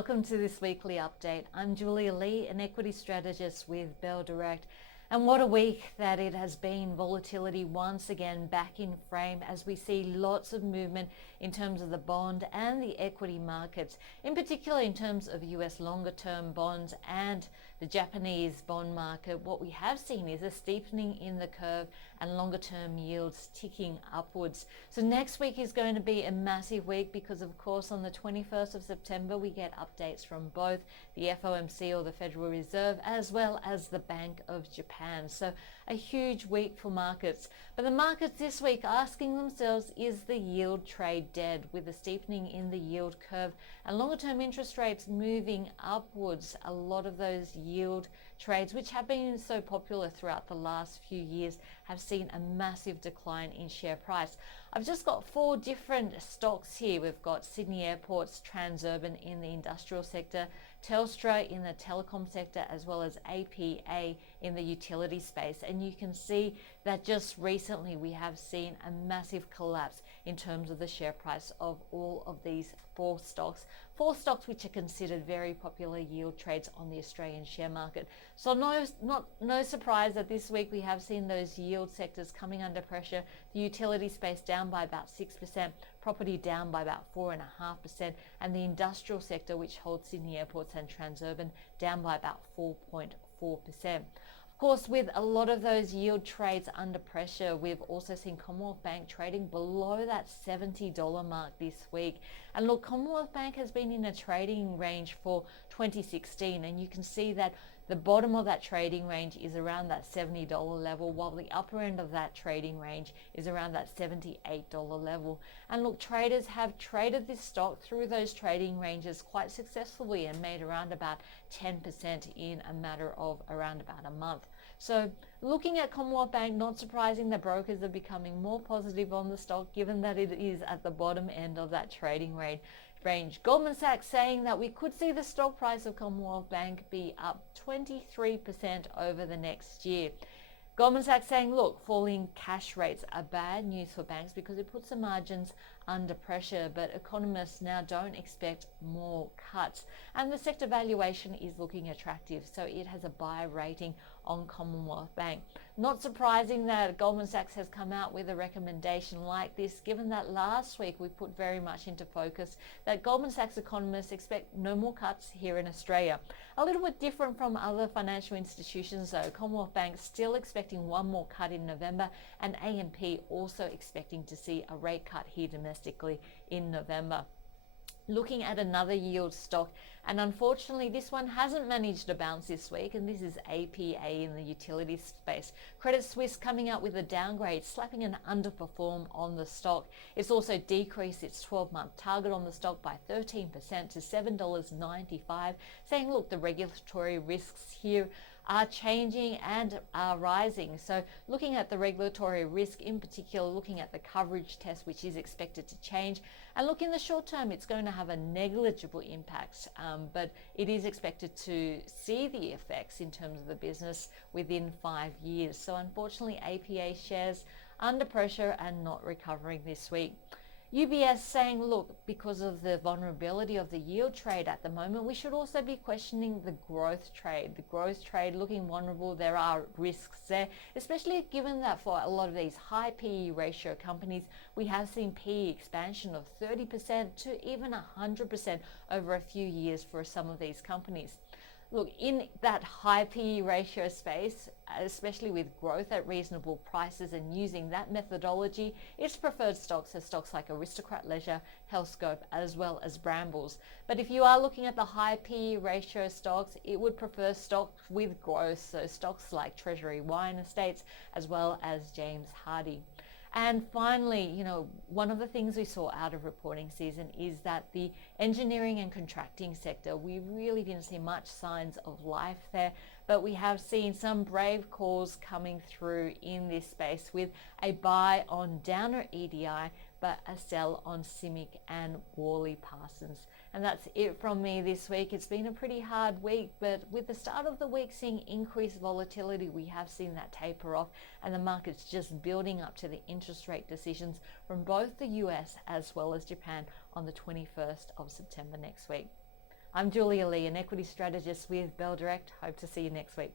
Welcome to this weekly update. I'm Julia Lee, an equity strategist with Bell Direct. And what a week that it has been. Volatility once again back in frame as we see lots of movement in terms of the bond and the equity markets, in particular in terms of US longer term bonds and the Japanese bond market. What we have seen is a steepening in the curve and longer term yields ticking upwards. So next week is going to be a massive week because of course on the 21st of September we get updates from both the FOMC or the Federal Reserve as well as the Bank of Japan. So a huge week for markets. But the markets this week asking themselves, is the yield trade dead, with a steepening in the yield curve and longer term interest rates moving upwards? A lot of those yield trades, which have been so popular throughout the last few years, have seen a massive decline in share price. I've just got four different stocks here. We've got Sydney Airports, Transurban in the industrial sector, Telstra in the telecom sector, as well as APA in the utility space. And you can see that just recently we have seen a massive collapse in terms of the share price of all of these four stocks which are considered very popular yield trades on the Australian share market. So no surprise that this week we have seen those yield sectors coming under pressure. The utility space down by about 6%, property down by about 4.5%, and the industrial sector, which holds Sydney Airports and Transurban, down by about 4.4%. Of course, with a lot of those yield trades under pressure, we've also seen Commonwealth Bank trading below that $70 mark this week. And look, Commonwealth Bank has been in a trading range for 2016, and you can see that the bottom of that trading range is around that $70 level, while the upper end of that trading range is around that $78 level. And look, traders have traded this stock through those trading ranges quite successfully and made around about 10% in a matter of around about a month. So looking at Commonwealth Bank, not surprising that brokers are becoming more positive on the stock given that it is at the bottom end of that trading range. Goldman Sachs saying that we could see the stock price of Commonwealth Bank be up 23% over the next year. Goldman Sachs saying, look, falling cash rates are bad news for banks because it puts the margins under pressure, but economists now don't expect more cuts. And the sector valuation is looking attractive, so it has a buy rating on Commonwealth Bank. Not surprising that Goldman Sachs has come out with a recommendation like this, given that last week we put very much into focus that Goldman Sachs economists expect no more cuts here in Australia. A little bit different from other financial institutions though. Commonwealth Bank still expecting one more cut in November, and AMP also expecting to see a rate cut here domestically in November. Looking at another yield stock, and unfortunately this one hasn't managed to bounce this week, and this is APA in the utility space. Credit Suisse coming out with a downgrade, slapping an underperform on the stock. It's also decreased its 12-month target on the stock by 13% to $7.95, saying look, the regulatory risks here are changing and are rising. So looking at the regulatory risk, in particular looking at the coverage test, which is expected to change, and look, in the short term it's going to have a negligible impact, but it is expected to see the effects in terms of the business within 5 years. So unfortunately APA shares under pressure and not recovering this week. UBS saying, look, because of the vulnerability of the yield trade at the moment, we should also be questioning the growth trade. The growth trade looking vulnerable. There are risks there, especially given that for a lot of these high PE ratio companies, we have seen PE expansion of 30% to even 100% over a few years for some of these companies. Look, in that high PE ratio space, especially with growth at reasonable prices and using that methodology, its preferred stocks are stocks like Aristocrat Leisure, Healthscope, as well as Brambles. But if you are looking at the high PE ratio stocks, it would prefer stocks with growth, so stocks like Treasury Wine Estates, as well as James Hardie. And finally, one of the things we saw out of reporting season is that the engineering and contracting sector, we really didn't see much signs of life there, but we have seen some brave calls coming through in this space with a buy on Downer EDI, but a sell on CIMIC and Worley Parsons. And that's it from me this week. It's been a pretty hard week, but with the start of the week seeing increased volatility, we have seen that taper off, and the market's just building up to the interest rate decisions from both the US as well as Japan on the 21st of September next week. I'm Julia Lee, an equity strategist with Bell Direct. Hope to see you next week.